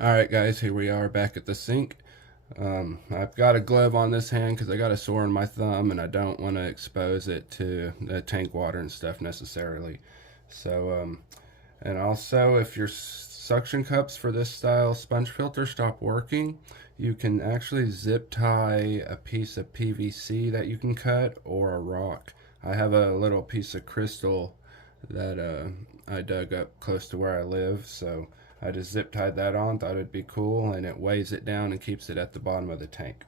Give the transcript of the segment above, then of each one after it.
Alright guys, here we are back at the sink. I've got a glove on this hand because I got a sore on my thumb and I don't want to expose it to the tank water and stuff necessarily. So, and also if your suction cups for this style sponge filter stop working, you can actually zip tie a piece of PVC that you can cut or a rock. I have a little piece of crystal that I dug up close to where I live, so I just zip tied that on, thought it'd be cool, and it weighs it down and keeps it at the bottom of the tank.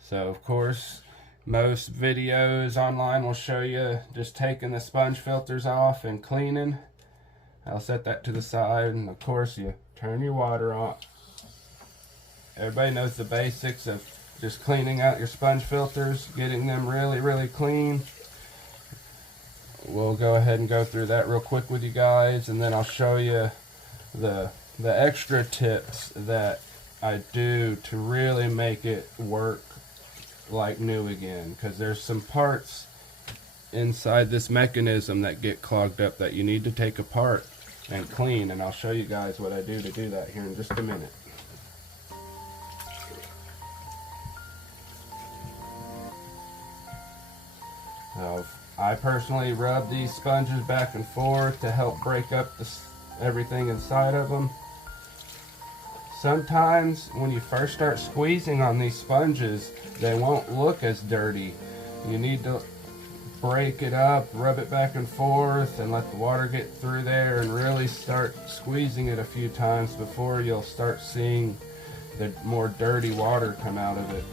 So of course, most videos online will show you just taking the sponge filters off and cleaning. I'll set that to the side, and of course you turn your water off. Everybody knows the basics of just cleaning out your sponge filters, getting them really clean. We'll go ahead and go through that real quick with you guys, and then I'll show you the extra tips that I do to really make it work like new again, because there's some parts inside this mechanism that get clogged up that you need to take apart and clean, and I'll show you guys what I do to do that here in just a minute. I personally rub these sponges back and forth to help break up everything inside of them. Sometimes when you first start squeezing on these sponges, they won't look as dirty. You need to break it up, rub it back and forth, and let the water get through there and really start squeezing it a few times before you'll start seeing the more dirty water come out of it.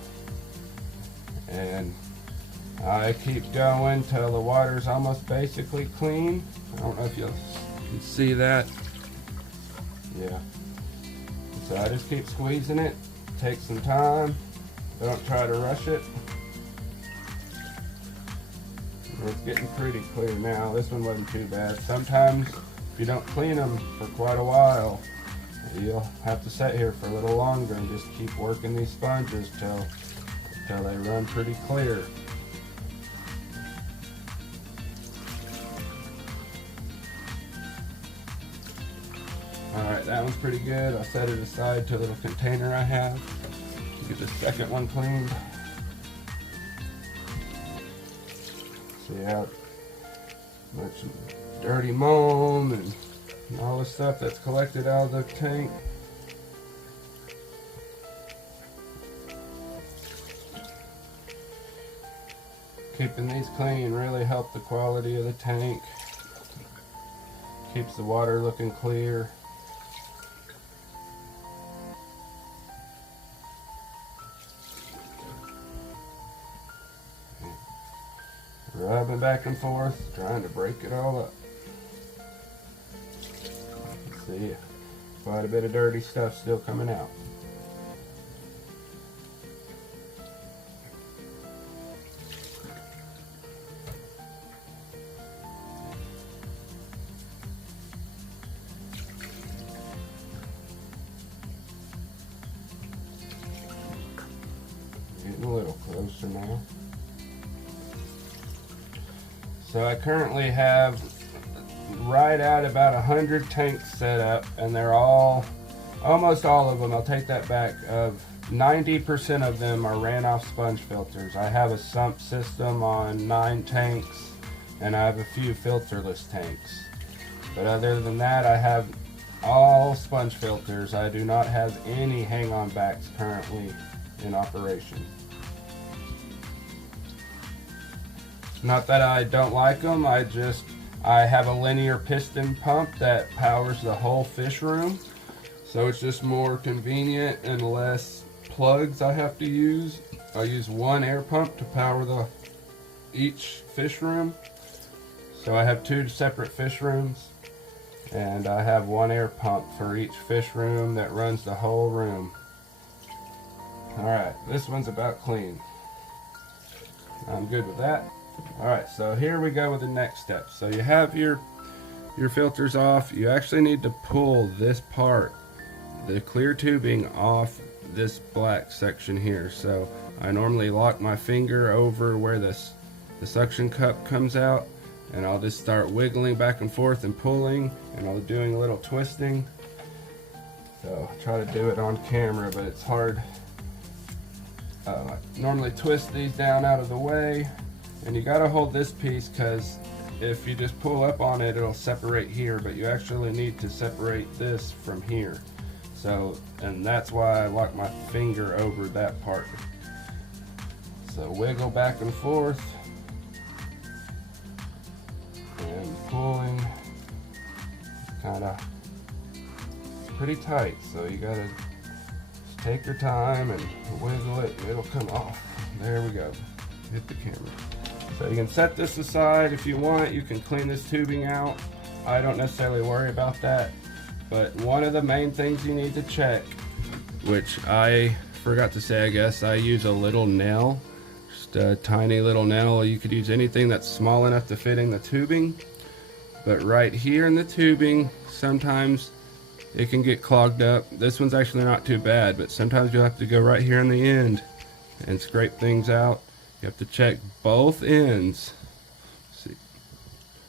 And I keep going till the water's almost basically clean. I don't know if you can see that. Yeah. So I just keep squeezing it. Take some time. Don't try to rush it. It's getting pretty clear now. This one wasn't too bad. Sometimes if you don't clean them for quite a while, you'll have to sit here for a little longer and just keep working these sponges till they run pretty clear. Alright, that one's pretty good. I'll set it aside to a little container I have. Get the second one cleaned. See how much dirty mold and all the stuff that's collected out of the tank. Keeping these clean really helps the quality of the tank. Keeps the water looking clear. Rubbing back and forth, trying to break it all up. See, quite a bit of dirty stuff still coming out. Getting a little closer now. So I currently have right at about 100 tanks set up, and they're almost all of them, I'll take that back, of 90% of them are ran off sponge filters. I have a sump system on 9 tanks, and I have a few filterless tanks. But other than that, I have all sponge filters. I do not have any hang-on backs currently in operation. Not that I don't like them, I have a linear piston pump that powers the whole fish room. So it's just more convenient and less plugs I have to use. I use one air pump to power each fish room. So I have 2 separate fish rooms, and I have one air pump for each fish room that runs the whole room. Alright, this one's about clean. I'm good with that. Alright, so here we go with the next step. So you have your filters off. You actually need to pull this part, the clear tubing, off this black section here. So I normally lock my finger over where the suction cup comes out, and I'll just start wiggling back and forth and pulling, and I'll doing a little twisting. So I try to do it on camera, but it's hard. I normally twist these down out of the way, and you got to hold this piece because if you just pull up on it, it'll separate here, but you actually need to separate this from here. So, and that's why I lock my finger over that part. So wiggle back and forth and pulling, kind of pretty tight, so you gotta just take your time and wiggle it and it'll come off. There we go. Hit the camera. So you can set this aside if you want. You can clean this tubing out. I don't necessarily worry about that, but one of the main things you need to check, which I forgot to say, I guess, I use a little nail, just a tiny little nail. You could use anything that's small enough to fit in the tubing, but right here in the tubing, sometimes it can get clogged up. This one's actually not too bad, but sometimes you'll have to go right here in the end and scrape things out. You have to check both ends. See,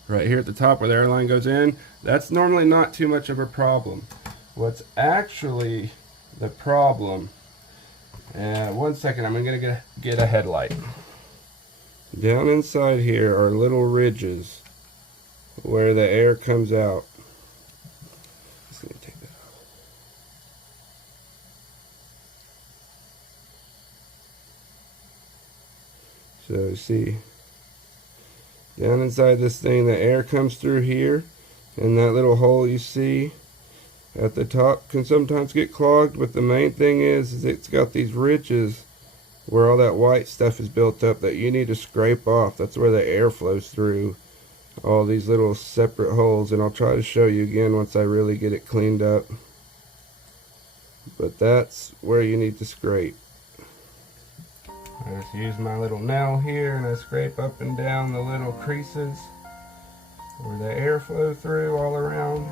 right here at the top where the airline goes in, that's normally not too much of a problem. What's actually the problem, one second, I'm gonna get a headlight. Down inside here are little ridges where the air comes out. Just gonna take that off. So see, down inside this thing, the air comes through here, and that little hole you see at the top can sometimes get clogged, but the main thing is it's got these ridges where all that white stuff is built up that you need to scrape off. That's where the air flows through all these little separate holes, and I'll try to show you again once I really get it cleaned up. But that's where you need to scrape. I just use my little nail here and I scrape up and down the little creases where the air flows through all around.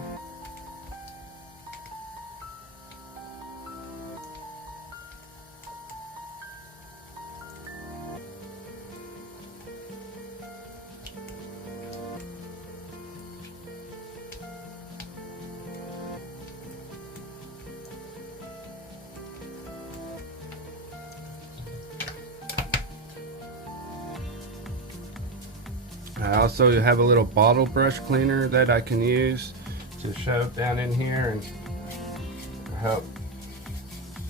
I also have a little bottle brush cleaner that I can use to shove down in here and help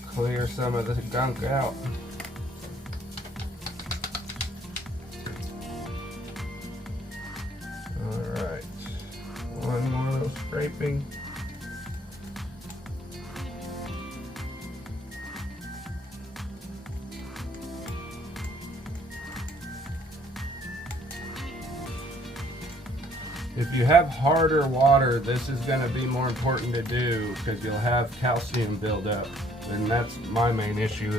clear some of the gunk out. Alright, one more little scraping. If you have harder water, this is going to be more important to do because you'll have calcium build up, and that's my main issue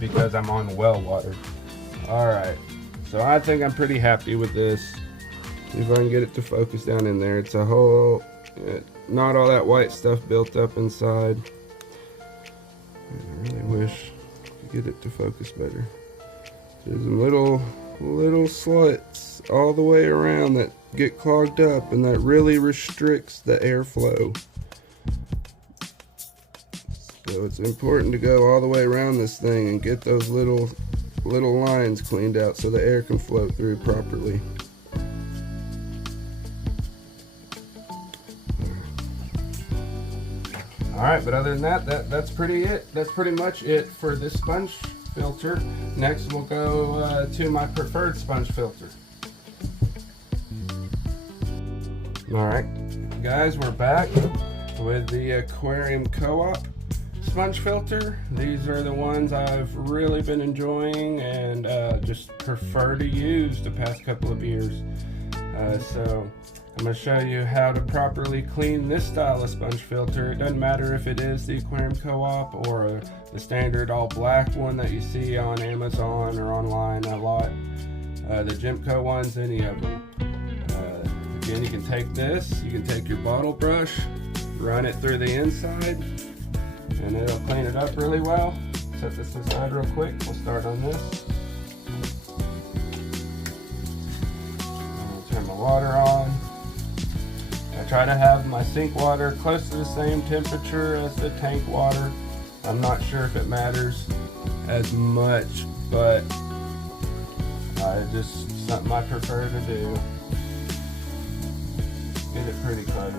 because I'm on well water. Alright, so I think I'm pretty happy with this. See if I can get it to focus down in there. It's a whole, not all that white stuff built up inside. I really wish I could get it to focus better. There's some little slits all the way around that get clogged up, and that really restricts the airflow. So it's important to go all the way around this thing and get those little lines cleaned out so the air can flow through properly. Alright, but other than that's pretty it. That's pretty much it for this sponge filter. Next we'll go to my preferred sponge filter. Alright guys, we're back with the Aquarium Co-op sponge filter. These are the ones I've really been enjoying and just prefer to use the past couple of years. So I'm going to show you how to properly clean this style of sponge filter. It doesn't matter if it is the Aquarium Co-op or the standard all black one that you see on Amazon or online a lot. The Gemco ones, any of them. Again, you can take this, you can take your bottle brush, run it through the inside, and it'll clean it up really well. Set this aside real quick. We'll start on this. I'll turn the water on. I try to have my sink water close to the same temperature as the tank water. I'm not sure if it matters as much, but just something I prefer to do. Get it pretty close.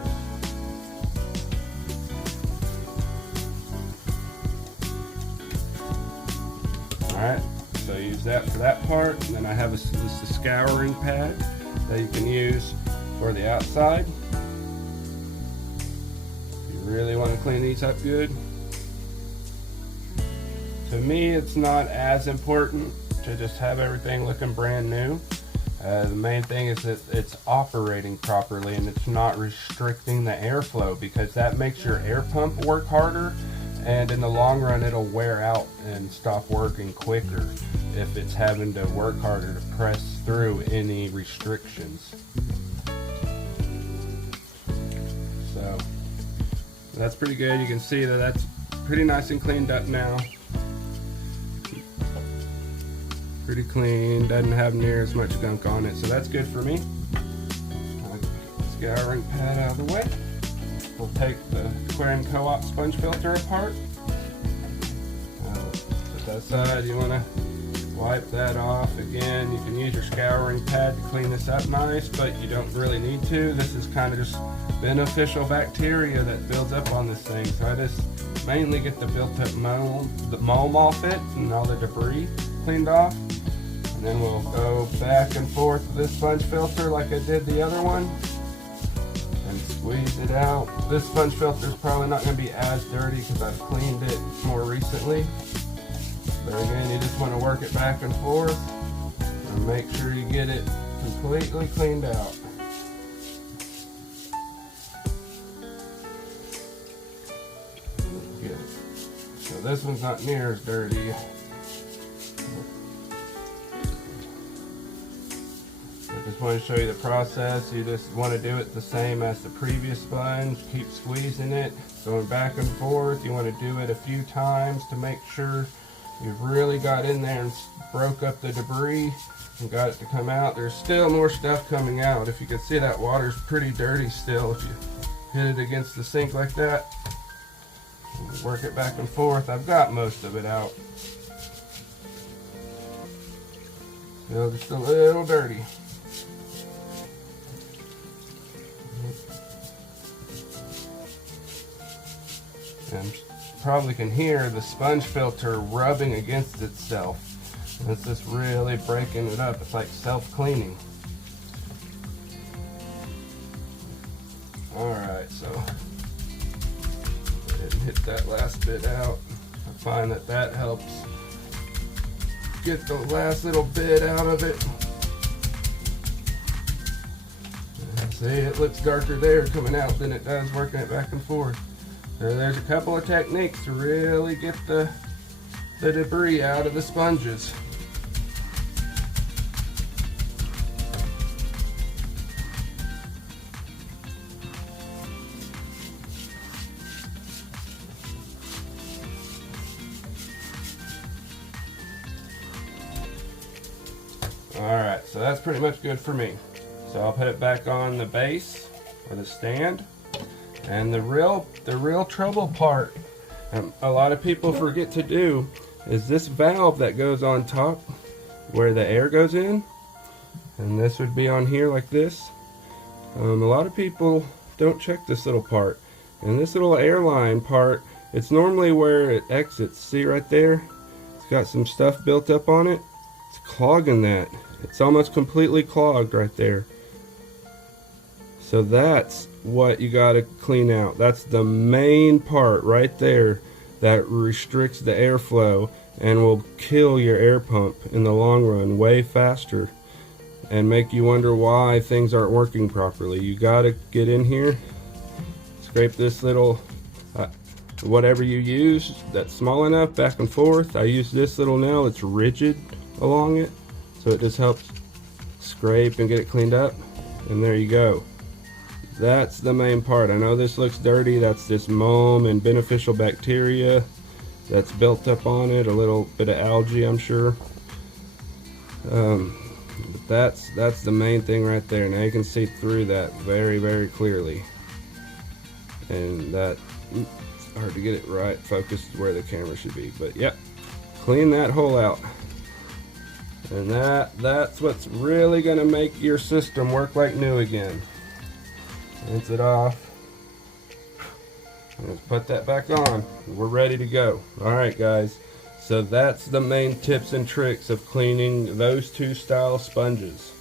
Alright, so use that for that part. And then I have this a scouring pad that you can use for the outside. You really want to clean these up good. To me, it's not as important to just have everything looking brand new. The main thing is that it's operating properly and it's not restricting the airflow, because that makes your air pump work harder, and in the long run it'll wear out and stop working quicker if it's having to work harder to press through any restrictions. So that's pretty good. You can see that that's pretty nice and cleaned up now. Pretty clean, doesn't have near as much gunk on it, so that's good for me. Scouring pad out of the way. We'll take the aquarium co-op sponge filter apart. Put that aside. You want to wipe that off. Again, you can use your scouring pad to clean this up nice, but you don't really need to. This is kind of just beneficial bacteria that builds up on this thing. So I just mainly get the built up mold off it and all the debris cleaned off. And then we'll go back and forth with this sponge filter like I did the other one and squeeze it out. This sponge filter is probably not going to be as dirty because I've cleaned it more recently. But again, you just want to work it back and forth and make sure you get it completely cleaned out. Good. So this one's not near as dirty. I just want to show you the process. You just want to do it the same as the previous sponge. Keep squeezing it, going back and forth. You want to do it a few times to make sure you've really got in there and broke up the debris and got it to come out. There's still more stuff coming out. If you can see, that water's pretty dirty still. If you hit it against the sink like that, work it back and forth. I've got most of it out. Still just a little dirty. And probably can hear the sponge filter rubbing against itself. And it's just really breaking it up. It's like self-cleaning. Alright, so go ahead and hit that last bit out. I find that that helps get the last little bit out of it. See, it looks darker there coming out than it does working it back and forth. So there's a couple of techniques to really get the debris out of the sponges. Alright, so that's pretty much good for me. So I'll put it back on the base or the stand. And the real trouble part, a lot of people forget to do, is this valve that goes on top where the air goes in, and this would be on here like this. A lot of people don't check this little part, and this little airline part, it's normally where it exits. See right there, it's got some stuff built up on it. It's clogging that. It's almost completely clogged right there. So that's what you got to clean out. That's the main part right there that restricts the airflow and will kill your air pump in the long run way faster and make you wonder why things aren't working properly. You got to get in here, scrape this little whatever you use that's small enough back and forth. I use this little nail that's rigid along it, so it just helps scrape and get it cleaned up. And there you go. That's the main part. I know this looks dirty. That's this mold and beneficial bacteria that's built up on it. A little bit of algae, I'm sure. But that's the main thing right there. Now you can see through that very, very clearly. And that, it's hard to get it right focused where the camera should be, but yep, clean that hole out. And that's what's really gonna make your system work like new again. Rinse it off. Let's put that back on. We're ready to go. Alright guys, so that's the main tips and tricks of cleaning those two style sponges.